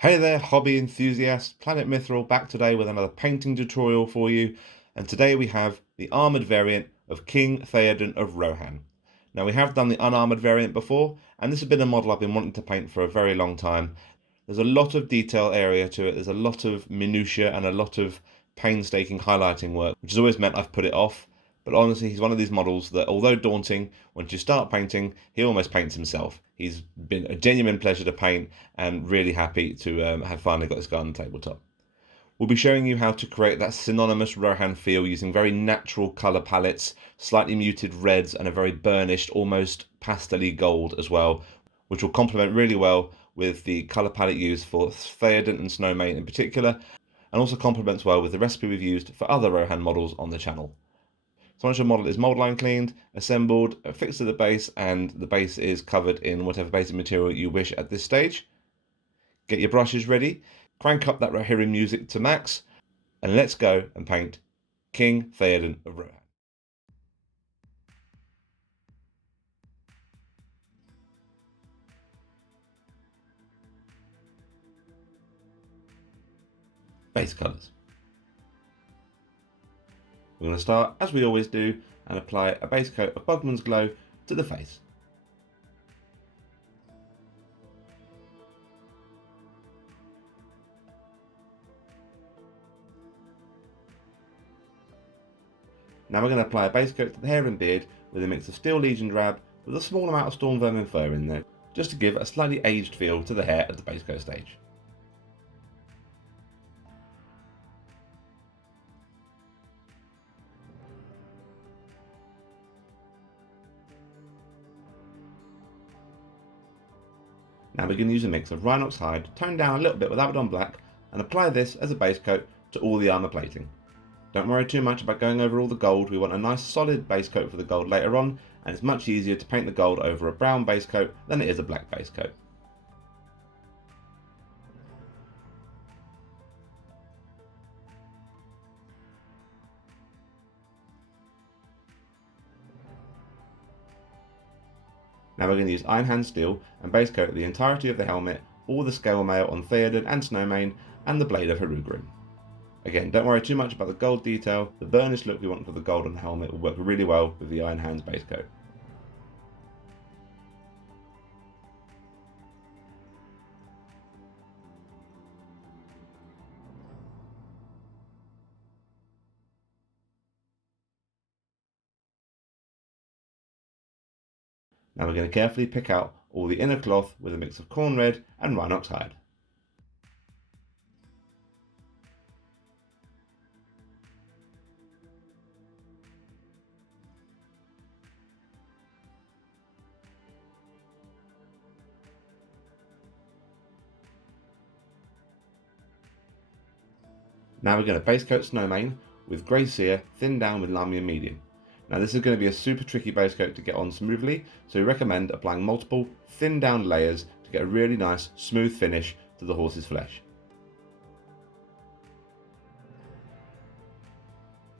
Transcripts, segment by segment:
Hey there, hobby enthusiasts, Planet Mithril back today with another painting tutorial for you. And today we have the armoured variant of King Theoden of Rohan. Now we have done the unarmoured variant before, and this has been a model I've been wanting to paint for a very long time. There's a lot of detail area to it, there's a lot of minutiae and a lot of painstaking highlighting work, which has always meant I've put it off. But honestly, he's one of these models that, although daunting, once you start painting, he almost paints himself. He's been a genuine pleasure to paint and really happy to have finally got this guy on the tabletop. We'll be showing you how to create that synonymous Rohan feel using very natural colour palettes, slightly muted reds and a very burnished, almost pastel-y gold as well, which will complement really well with the colour palette used for Theoden and Snowmane in particular, and also complements well with the recipe we've used for other Rohan models on the channel. So once your model is mold line cleaned, assembled, fixed to the base, and the base is covered in whatever basic material you wish at this stage, get your brushes ready, crank up that Rohirrim music to max, and let's go and paint King Theoden of Rohan. Base colours. We're going to start, as we always do, and apply a base coat of Bogman's Glow to the face. Now we're going to apply a base coat to the hair and beard with a mix of Steel Legion Drab with a small amount of Storm Vermin Fur in there, just to give a slightly aged feel to the hair at the base coat stage. Now we're going to use a mix of Rhinox Hide, toned down a little bit with Abaddon Black, and apply this as a base coat to all the armour plating. Don't worry too much about going over all the gold, we want a nice solid base coat for the gold later on, and it's much easier to paint the gold over a brown base coat than it is a black base coat. Now we're going to use Iron Hand Steel and base coat the entirety of the helmet, all the scale mail on Theoden and Snowmane, and the blade of Harugrim. Again, don't worry too much about the gold detail, the burnished look we want for the gold on the helmet will work really well with the Iron Hands base coat. Now we're going to carefully pick out all the inner cloth with a mix of corn red and Rhinox Hide. Now we're going to base coat Snowmane with Grey Seer thinned down with Lamian Medium. Now this is going to be a super tricky base coat to get on smoothly, so we recommend applying multiple thinned down layers to get a really nice smooth finish to the horse's flesh.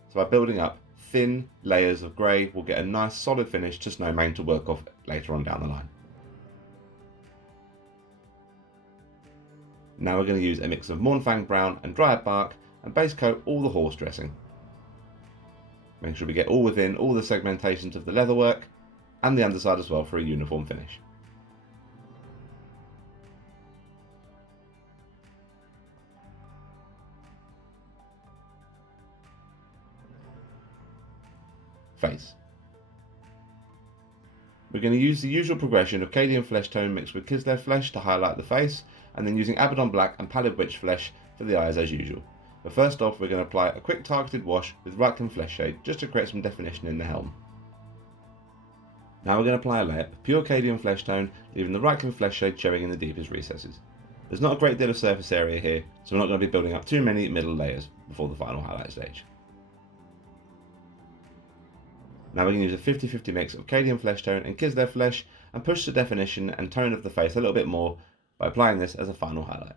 So by building up thin layers of grey, we'll get a nice solid finish to Snowmane to work off later on down the line. Now we're going to use a mix of Mournfang Brown and Dryad Bark and base coat all the horse dressing. Make sure we get all within all the segmentations of the leatherwork and the underside as well for a uniform finish. Face. We're going to use the usual progression of Cadian Flesh Tone mixed with Kislev Flesh to highlight the face, and then using Abaddon Black and Pallid Witch Flesh for the eyes as usual. But first off, we're going to apply a quick targeted wash with Reikland Flesh Shade just to create some definition in the helm. Now we're going to apply a layer of pure Cadian Flesh Tone, leaving the Reikland Flesh Shade showing in the deepest recesses. There's not a great deal of surface area here, so we're not going to be building up too many middle layers before the final highlight stage. Now we're going to use a 50-50 mix of Cadian Flesh Tone and Kislev Flesh and push the definition and tone of the face a little bit more by applying this as a final highlight.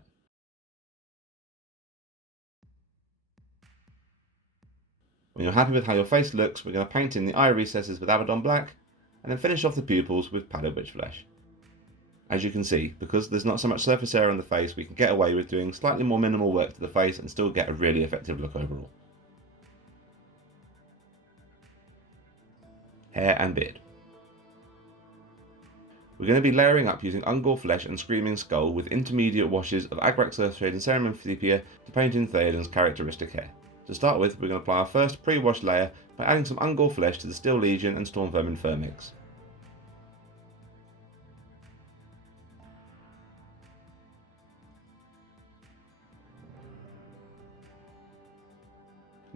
When you're happy with how your face looks, we're going to paint in the eye recesses with Abaddon Black, and then finish off the pupils with Pallid Witch Flesh. As you can see, because there's not so much surface area on the face, we can get away with doing slightly more minimal work to the face and still get a really effective look overall. Hair and beard. We're going to be layering up using Ungor Flesh and Screaming Skull with intermediate washes of Agrax Earthshade and Cerumen Sepia to paint in Theoden's characteristic hair. To start with, we're going to apply our first pre-washed layer by adding some Ungor Flesh to the Steel Legion and Storm Vermin fur mix.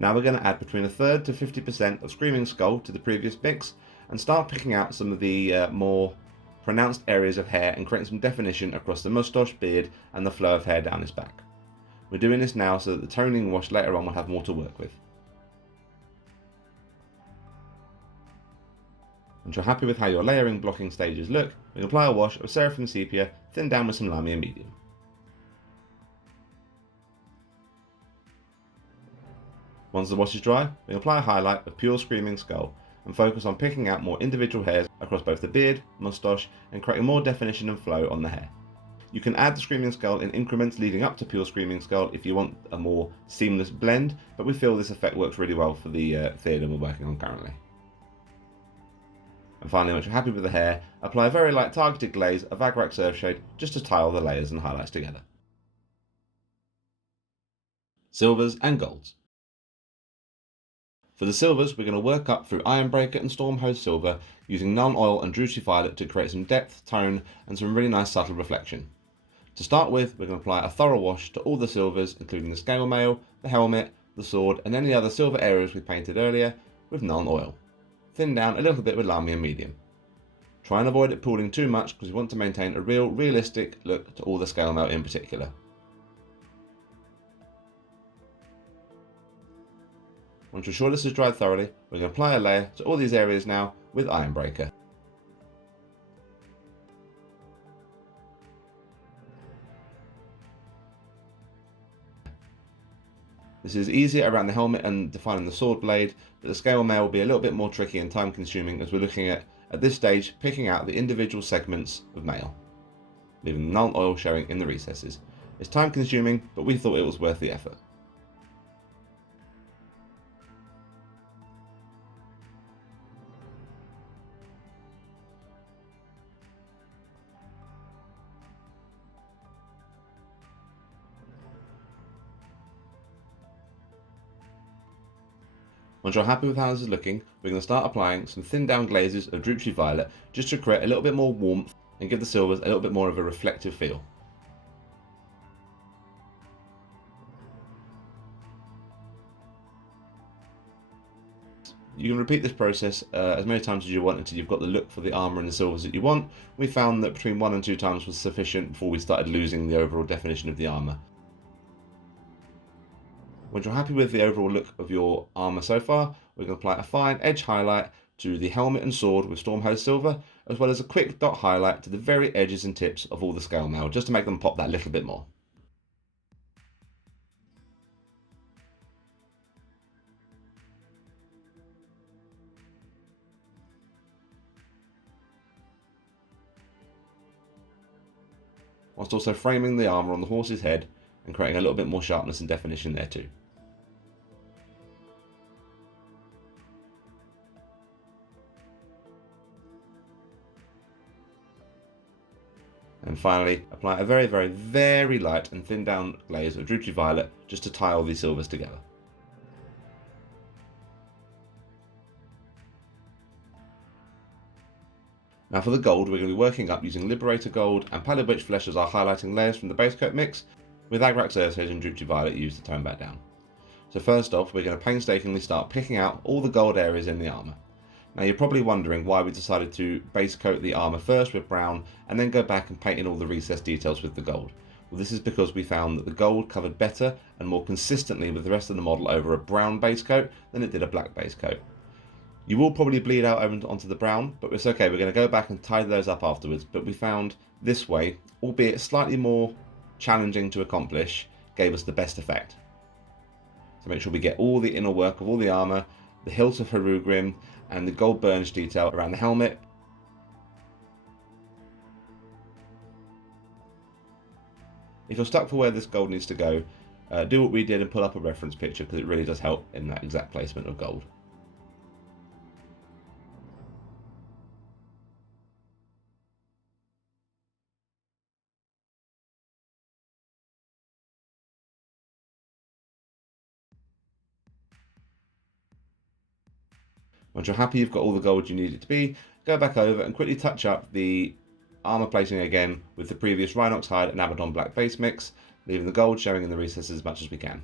Now we're going to add between a third to 50% of Screaming Skull to the previous mix and start picking out some of the more pronounced areas of hair and creating some definition across the moustache, beard and the flow of hair down his back. We're doing this now so that the toning wash later on will have more to work with. Once you're happy with how your layering blocking stages look, we can apply a wash of Seraphim Sepia, thinned down with some Lamia Medium. Once the wash is dry, we can apply a highlight of pure Screaming Skull and focus on picking out more individual hairs across both the beard, moustache and creating more definition and flow on the hair. You can add the Screaming Skull in increments leading up to pure Screaming Skull if you want a more seamless blend, but we feel this effect works really well for the Theoden we're working on currently. And finally, once you're happy with the hair, apply a very light targeted glaze of Agrax Earthshade just to tie all the layers and highlights together. Silvers and golds. For the silvers, we're going to work up through Ironbreaker and Stormhose Silver using Non-Oil and Druchii Violet to create some depth, tone and some really nice subtle reflection. To start with, we're going to apply a thorough wash to all the silvers, including the scale mail, the helmet, the sword and any other silver areas we painted earlier with Non-Oil. Thin down a little bit with Lamia Medium. Try and avoid it pooling too much because we want to maintain a real realistic look to all the scale mail in particular. Once you're sure this is dried thoroughly, we're going to apply a layer to all these areas now with Ironbreaker. This is easier around the helmet and defining the sword blade, but the scale mail will be a little bit more tricky and time consuming as we're looking at this stage, picking out the individual segments of mail, leaving the Non-Oil showing in the recesses. It's time consuming, but we thought it was worth the effort. Once you're happy with how this is looking, we're going to start applying some thinned down glazes of Druchii Violet just to create a little bit more warmth and give the silvers a little bit more of a reflective feel. You can repeat this process as many times as you want until you've got the look for the armour and the silvers that you want. We found that between 1 and 2 times was sufficient before we started losing the overall definition of the armour. Once you're happy with the overall look of your armour so far, we're going to apply a fine edge highlight to the helmet and sword with Stormhose Silver, as well as a quick dot highlight to the very edges and tips of all the scale mail, just to make them pop that little bit more. Whilst also framing the armour on the horse's head and creating a little bit more sharpness and definition there too. And finally, apply a very light and thin down glaze of Druchii Violet just to tie all these silvers together. Now for the gold, we're going to be working up using Liberator Gold and Pallid Witch Flesh as our highlighting layers from the base coat mix, with Agrax Earthshade and Druchii Violet used to tone back down. So first off, we're going to painstakingly start picking out all the gold areas in the armour. Now you're probably wondering why we decided to base coat the armour first with brown and then go back and paint in all the recessed details with the gold. Well, this is because we found that the gold covered better and more consistently with the rest of the model over a brown base coat than it did a black base coat. You will probably bleed out onto the brown, but it's okay, we're going to go back and tidy those up afterwards, but we found this way, albeit slightly more challenging to accomplish, gave us the best effect. So make sure we get all the inner work of all the armour, the hilt of Harugrim, and the gold burnish detail around the helmet. If you're stuck for where this gold needs to go, do what we did and pull up a reference picture, because it really does help in that exact placement of gold. Once you're happy you've got all the gold you need it to be, go back over and quickly touch up the armour plating again with the previous Rhinox hide and Abaddon black base mix, leaving the gold showing in the recesses as much as we can.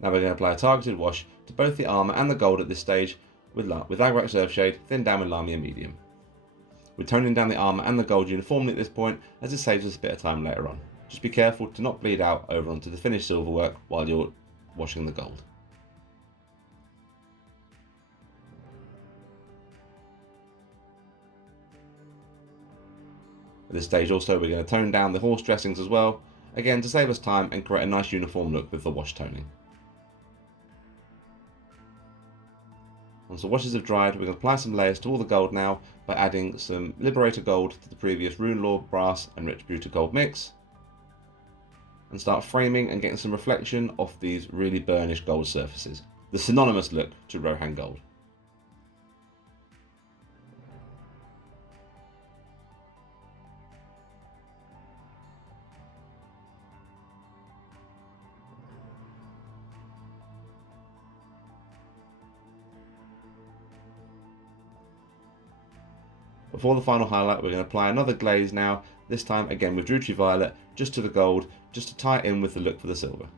Now we're going to apply a targeted wash to both the armour and the gold at this stage with Agrak Surfshade, thinned down with Lamia Medium. We're toning down the armour and the gold uniformly at this point, as it saves us a bit of time later on. Just be careful to not bleed out over onto the finished silver work while you're washing the gold. At this stage also we're going to tone down the horse dressings as well, again to save us time and create a nice uniform look with the wash toning. Once the washes have dried, we're going to apply some layers to all the gold now by adding some Liberator Gold to the previous Rune Lord Brass and Retributor Gold mix, and start framing and getting some reflection off these really burnished gold surfaces. The synonymous look to Rohan Gold. Before the final highlight, we're going to apply another glaze now, this time again with Drutri Violet, just to the gold, just to tie it in with the look for the silver.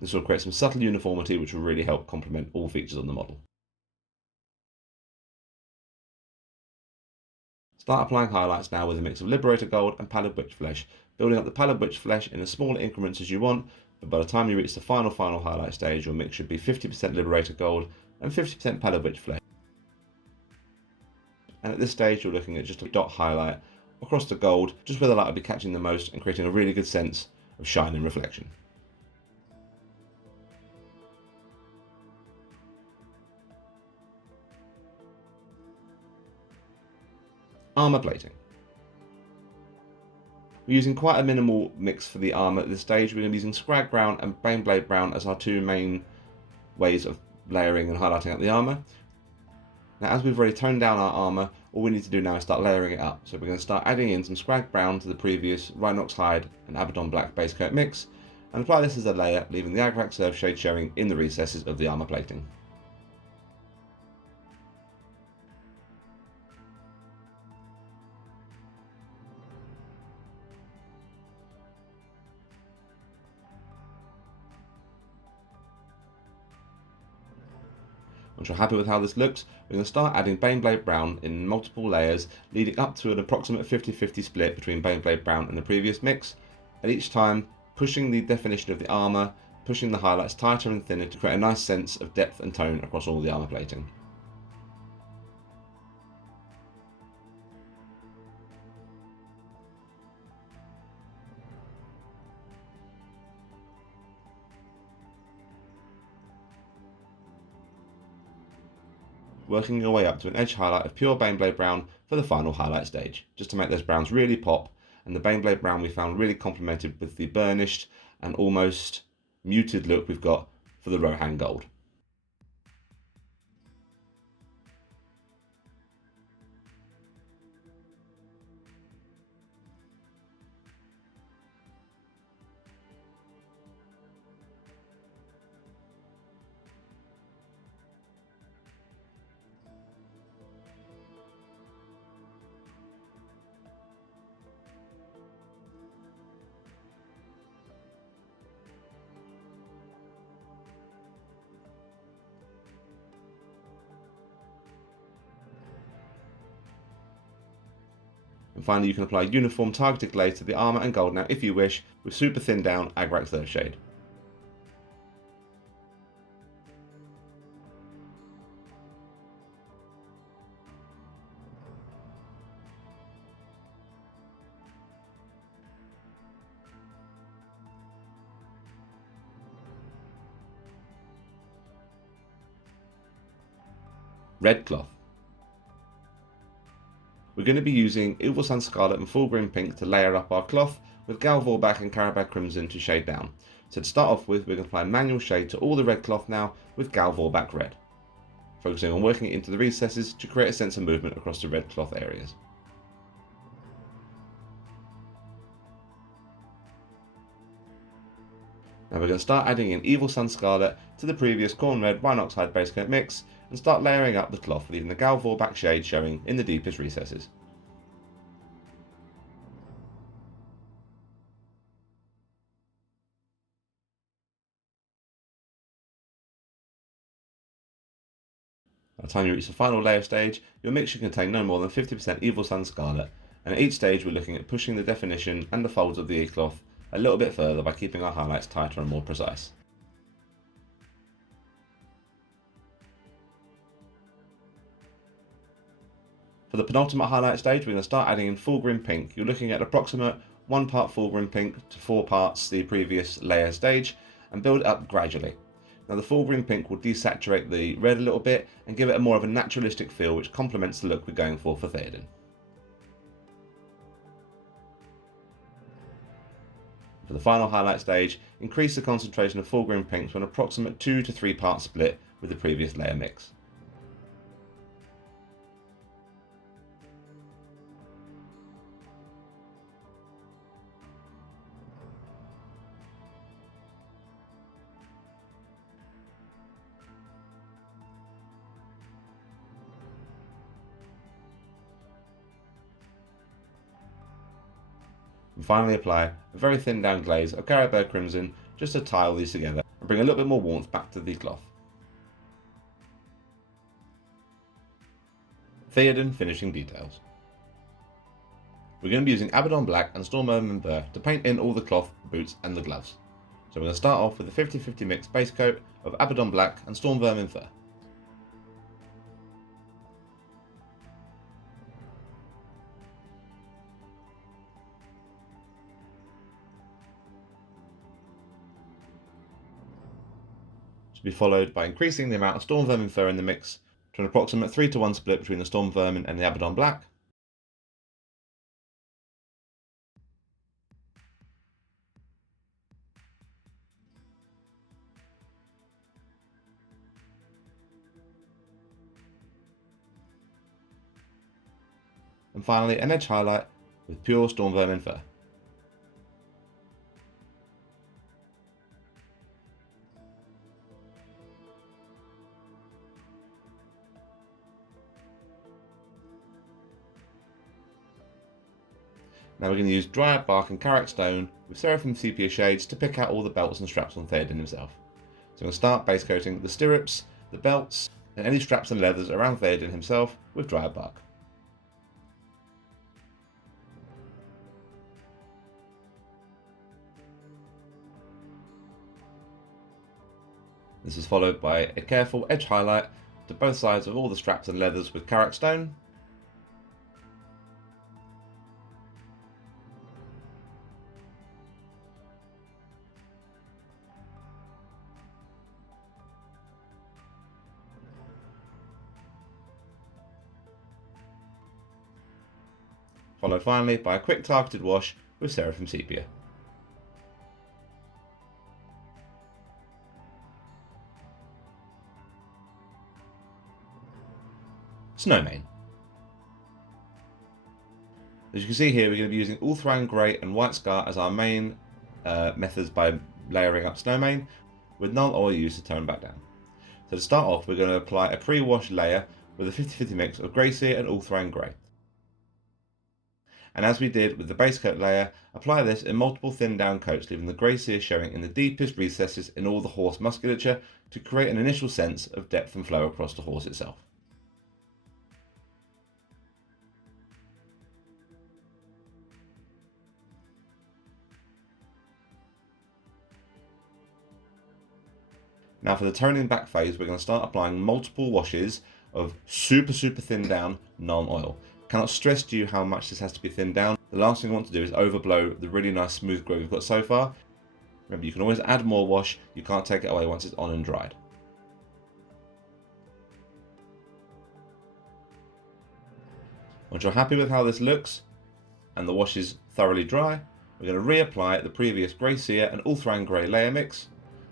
This will create some subtle uniformity which will really help complement all features on the model. Start applying highlights now with a mix of Liberator Gold and Pallid Witch Flesh, building up the Pallid Witch Flesh in as small increments as you want, but by the time you reach the final highlight stage, your mix should be 50% Liberator Gold and 50% Pallid Witch Flesh. And at this stage you're looking at just a dot highlight across the gold, just where the light will be catching the most and creating a really good sense of shine and reflection. Armour plating. We're using quite a minimal mix for the armour at this stage. We're going to be using Scrag Brown and Baneblade Brown as our two main ways of layering and highlighting up the armour. Now, as we've already toned down our armour, all we need to do now is start layering it up. So we're going to start adding in some Scrag Brown to the previous Rhinox Hide and Abaddon Black base coat mix, and apply this as a layer, leaving the Agrak Surfshade showing in the recesses of the armour plating. Once you're happy with how this looks, we're going to start adding Baneblade Brown in multiple layers, leading up to an approximate 50-50 split between Baneblade Brown and the previous mix, and each time pushing the definition of the armour, pushing the highlights tighter and thinner to create a nice sense of depth and tone across all the armour plating. Working your way up to an edge highlight of pure Baneblade Brown for the final highlight stage, just to make those browns really pop, and the Baneblade Brown we found really complemented with the burnished and almost muted look we've got for the Rohan Gold. And finally, you can apply uniform targeted glaze to the armour and gold now if you wish, with super thinned down Agrak Surfshade. Red cloth. We're going to be using Evilsun Scarlet and Full Green Pink to layer up our cloth, with Gal Vorbak and Carabao Crimson to shade down. So to start off with, we're going to apply manual shade to all the red cloth now with Gal Vorbak Red, focusing on working it into the recesses to create a sense of movement across the red cloth areas. Now we're going to start adding in Evilsun Scarlet to the previous Corn Red Wine Oxide base coat mix and start layering up the cloth, leaving the Gal Vorbak shade showing in the deepest recesses. By the time you reach the final layer stage, your mix should contain no more than 50% Evilsun Scarlet, and at each stage we're looking at pushing the definition and the folds of the e-cloth a little bit further by keeping our highlights tighter and more precise. For the penultimate highlight stage, we're going to start adding in Full Green Pink. You're looking at approximate 1 part Full Green Pink to 4 parts the previous layer stage, and build it up gradually. Now the Full Green Pink will desaturate the red a little bit and give it a more of a naturalistic feel, which complements the look we're going for Theoden. For the final highlight stage, increase the concentration of Full Green Pink to an approximate 2 to 3 part split with the previous layer mix. And finally apply a very thin down glaze of Carabao Crimson just to tie all these together and bring a little bit more warmth back to the cloth. Theoden finishing details. We're going to be using Abaddon Black and Stormvermin Burr to paint in all the cloth, boots and the gloves. So we're going to start off with a 50-50 mix base coat of Abaddon Black and Stormvermin Fur. To be followed by increasing the amount of Stormvermin Fur in the mix to an approximate 3 to 1 split between the Stormvermin and the Abaddon Black. And finally an edge highlight with pure Stormvermin Fur. Now we're going to use Dryad Bark and Carrack Stone with Seraphim Sepia shades to pick out all the belts and straps on Theoden himself. So I'm going to start base coating the stirrups, the belts, and any straps and leathers around Theoden himself with Dryad Bark. This is followed by a careful edge highlight to both sides of all the straps and leathers with Carrack Stone. Followed finally by a quick targeted wash with Seraphim Sepia. Snowmane. As you can see here, we're going to be using Ulthuan Grey and White Scar as our main methods by layering up Snowmane, with null oil used to tone back down. So to start off, we're going to apply a pre-washed layer with a 50-50 mix of Grey Seer and Ulthuan Grey. And as we did with the base coat layer, apply this in multiple thin down coats, leaving the Grey Seer showing in the deepest recesses in all the horse musculature to create an initial sense of depth and flow across the horse itself. Now for the toning back phase, we're going to start applying multiple washes of super thin down non-oil. Cannot stress to you how much this has to be thinned down. The last thing we want to do is overblow the really nice smooth grey we've got so far. Remember, you can always add more wash, you can't take it away once it's on and dried. Once you're happy with how this looks and the wash is thoroughly dry, we're going to reapply the previous grey cere and ultramarine grey layer mix,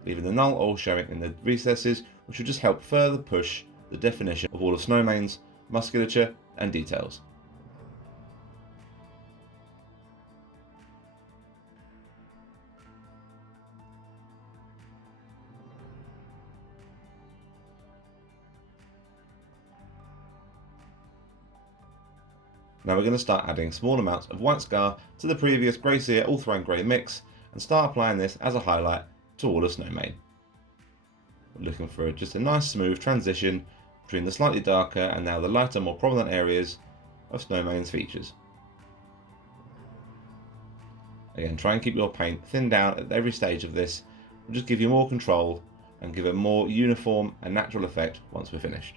leaving the null oil showing in the recesses, which will just help further push the definition of all of Snowmane's musculature and details. Now we're going to start adding small amounts of white scar to the previous grey cere ultramarine grey mix and start applying this as a highlight to all of Snowmane. We're looking for just a nice smooth transition between the slightly darker and now the lighter, more prominent areas of Snowmane's features. Again, try and keep your paint thinned down at every stage of this. It'll just give you more control and give a more uniform and natural effect once we're finished.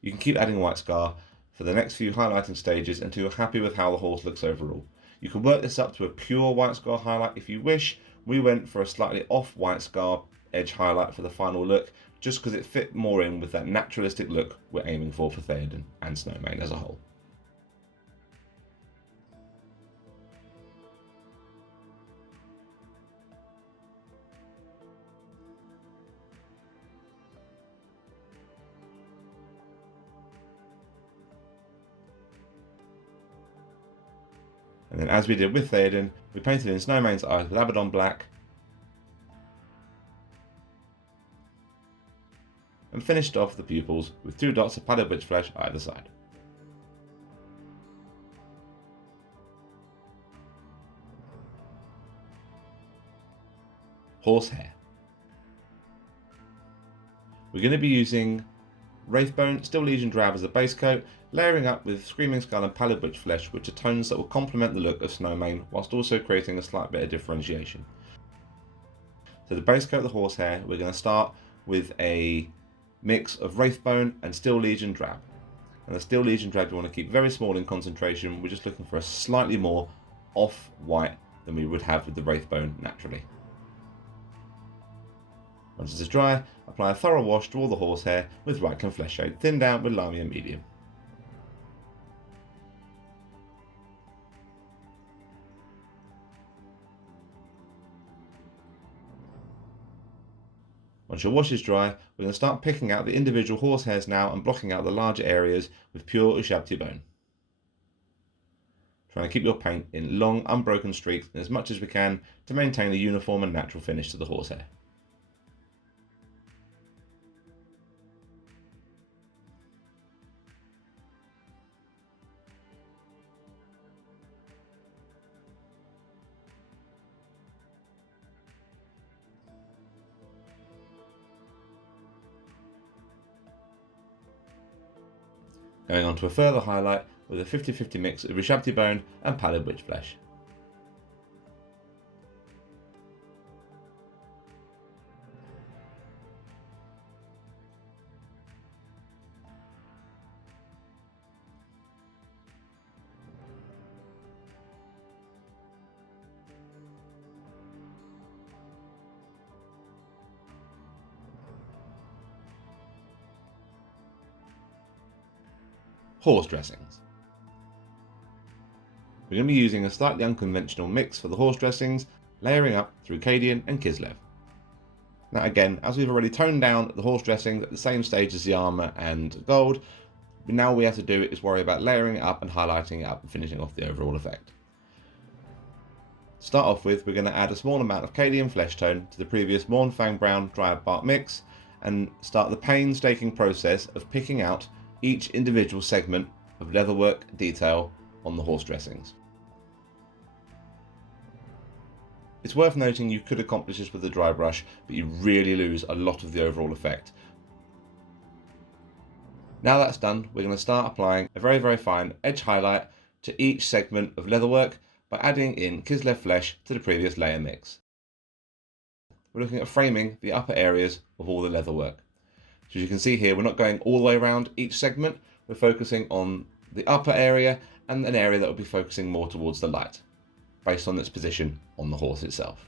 You can keep adding white scar for the next few highlighting stages until you're happy with how the horse looks overall. You can work this up to a pure white scar highlight if you wish. We went for a slightly off white scar edge highlight for the final look, just because it fit more in with that naturalistic look we're aiming for Theoden and Snowmane as a whole. And then, as we did with Theoden, we painted in Snowmane's eyes with Abaddon black and finished off the pupils with 2 dots of padded witch flesh either side. Horsehair. We're going to be using Wraithbone, Still Legion Drab as a base coat, layering up with Screaming Skull and Pallid Witch Flesh, which are tones that will complement the look of Snowmane, whilst also creating a slight bit of differentiation. So the base coat of the horsehair, we're going to start with a mix of Wraithbone and Still Legion Drab. And the Still Legion Drab you want to keep very small in concentration. We're just looking for a slightly more off-white than we would have with the Wraithbone naturally. Once this is dry, apply a thorough wash to all the horsehair with Ryken Flesh Shade, thinned down with Lamia Medium. Once your wash is dry, we're going to start picking out the individual horsehairs now and blocking out the larger areas with pure Ushabti bone. Try and keep your paint in long, unbroken streaks as much as we can to maintain a uniform and natural finish to the horsehair. Going on to a further highlight with a 50-50 mix of Ushabti bone and Pallid Witch Flesh. Horse dressings. We're going to be using a slightly unconventional mix for the horse dressings, layering up through Cadian and Kislev. Now again, as we've already toned down the horse dressings at the same stage as the armour and gold, now all we have to do is worry about layering it up and highlighting it up and finishing off the overall effect. To start off with, we're going to add a small amount of Cadian flesh tone to the previous Mournfang Brown Dryad Bark mix and start the painstaking process of picking out each individual segment of leatherwork detail on the horse dressings. It's worth noting you could accomplish this with a dry brush, but you really lose a lot of the overall effect. Now that's done, we're going to start applying a very fine edge highlight to each segment of leatherwork by adding in Kislev flesh to the previous layer mix. We're looking at framing the upper areas of all the leatherwork. So as you can see here, we're not going all the way around each segment, we're focusing on the upper area and an area that will be focusing more towards the light, based on its position on the horse itself.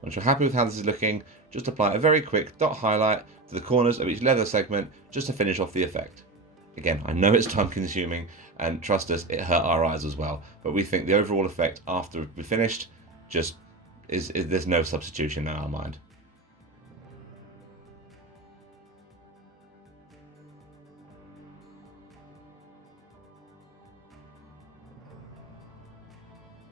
Once you're happy with how this is looking, just apply a very quick dot highlight to the corners of each leather segment just to finish off the effect. Again, I know it's time consuming, and trust us, it hurt our eyes as well, but we think the overall effect after we're finished just is there's no substitution in our mind.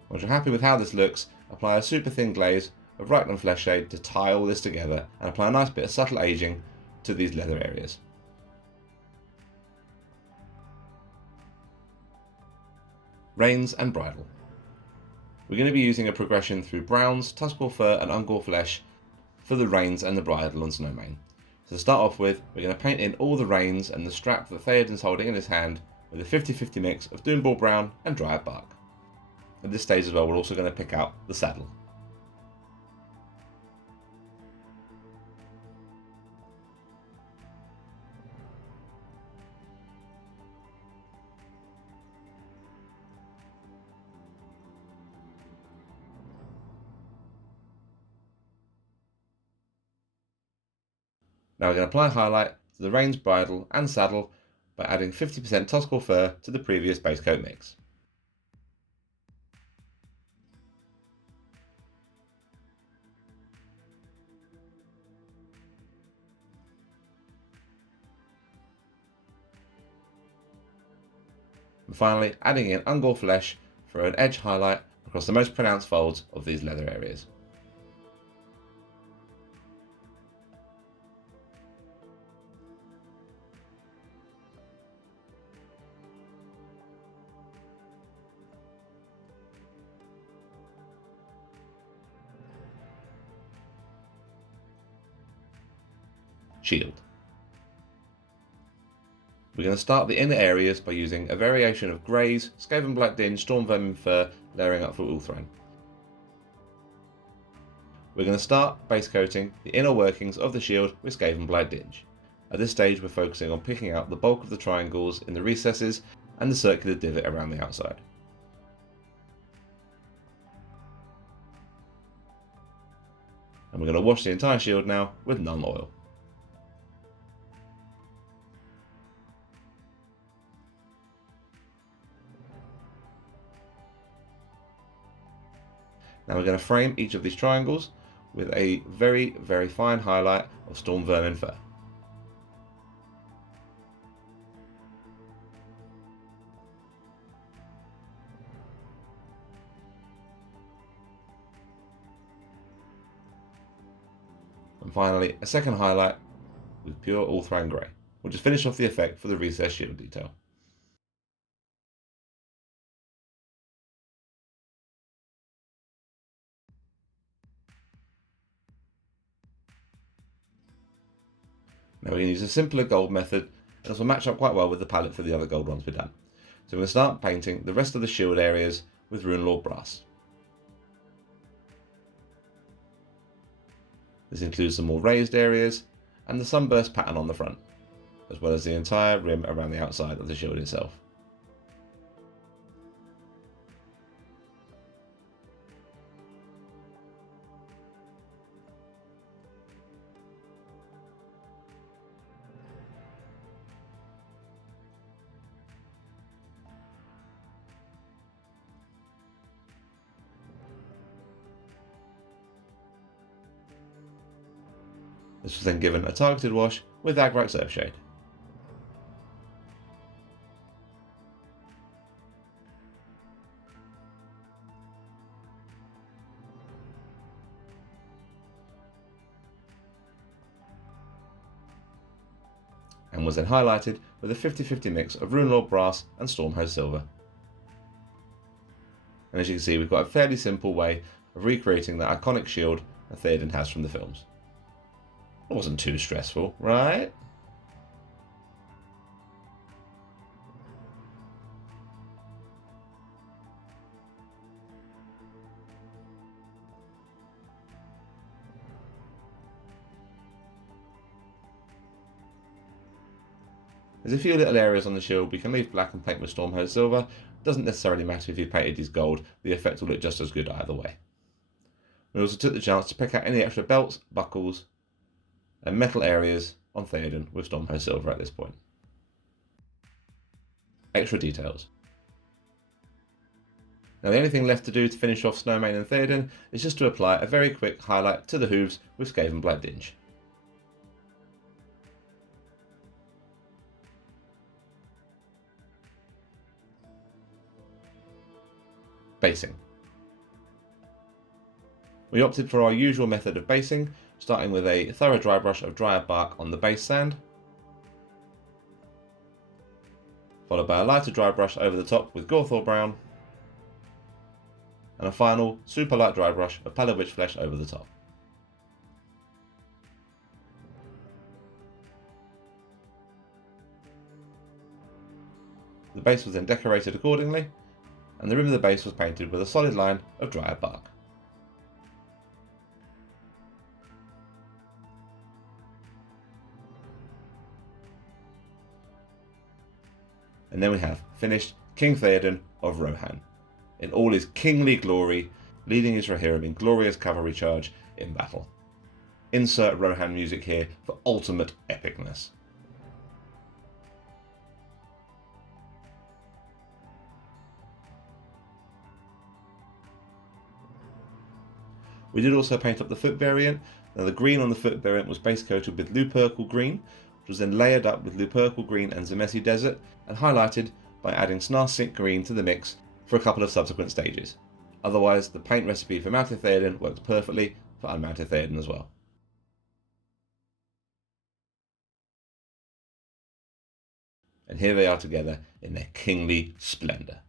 Once you're happy with how this looks, apply a super thin glaze of Raglan Flesh Shade to tie all this together and apply a nice bit of subtle aging to these leather areas. Reins and Bridle. We're going to be using a progression through browns, Tuscal Fur and Ungor Flesh for the reins and the bridle on Snowmane. So to start off with, we're going to paint in all the reins and the strap that Theoden's holding in his hand with a 50-50 mix of Doonball Brown and Dryad Bark. At this stage as well, we're also going to pick out the saddle. Now we're going to apply highlight to the reins, bridle and saddle by adding 50% Tuscal Fur to the previous base coat mix. And finally, adding in Ungor Flesh for an edge highlight across the most pronounced folds of these leather areas. Shield. We're going to start the inner areas by using a variation of greys, Skaven Black Dinge, Storm Vermin Fur, layering up for Ulthuan. We're going to start base coating the inner workings of the shield with Skaven Black Dinge. At this stage we're focusing on picking out the bulk of the triangles in the recesses and the circular divot around the outside. And we're going to wash the entire shield now with Nuln Oil. Now we're going to frame each of these triangles with a very, very fine highlight of Storm Vermin Fur. And finally, a second highlight with pure Ulthuan Grey. We'll just finish off the effect for the recessed shield detail. Now we're going to use a simpler gold method, and this will match up quite well with the palette for the other gold ones we've done. So we're going to start painting the rest of the shield areas with Runelord Brass. This includes the more raised areas and the sunburst pattern on the front, as well as the entire rim around the outside of the shield itself. This was then given a targeted wash with Agrak's Earthshade. And was then highlighted with a 50-50 mix of Runelord Brass and Stormhost Silver. And as you can see, we've got a fairly simple way of recreating that iconic shield that Theoden has from the films. It wasn't too stressful, right? There's a few little areas on the shield we can leave black and paint with Stormhose silver. Doesn't necessarily matter if you painted these gold, the effect will look just as good either way. We also took the chance to pick out any extra belts, buckles and metal areas on Theoden with Stormhose silver at this point. Extra details. Now the only thing left to do to finish off Snowmane and Theoden is just to apply a very quick highlight to the hooves with Skaven Black Dinge. Basing. We opted for our usual method of basing, starting with a thorough dry brush of dried bark on the base sand, followed by a lighter dry brush over the top with Gorthor Brown, and a final super light dry brush of Pallid Witch Flesh over the top. The base was then decorated accordingly, and the rim of the base was painted with a solid line of dried bark. And then we have finished King Theoden of Rohan, in all his kingly glory, leading his Rohirrim in glorious cavalry charge in battle. Insert Rohan music here for ultimate epicness. We did also paint up the foot variant. Now the green on the foot variant was base coated with Lupercal green, which was then layered up with Lupercal green and Zemesi Desert, and highlighted by adding Snarsink green to the mix for a couple of subsequent stages. Otherwise, the paint recipe for Mounted Theoden works perfectly for Unmounted Theoden as well. And here they are together in their kingly splendour.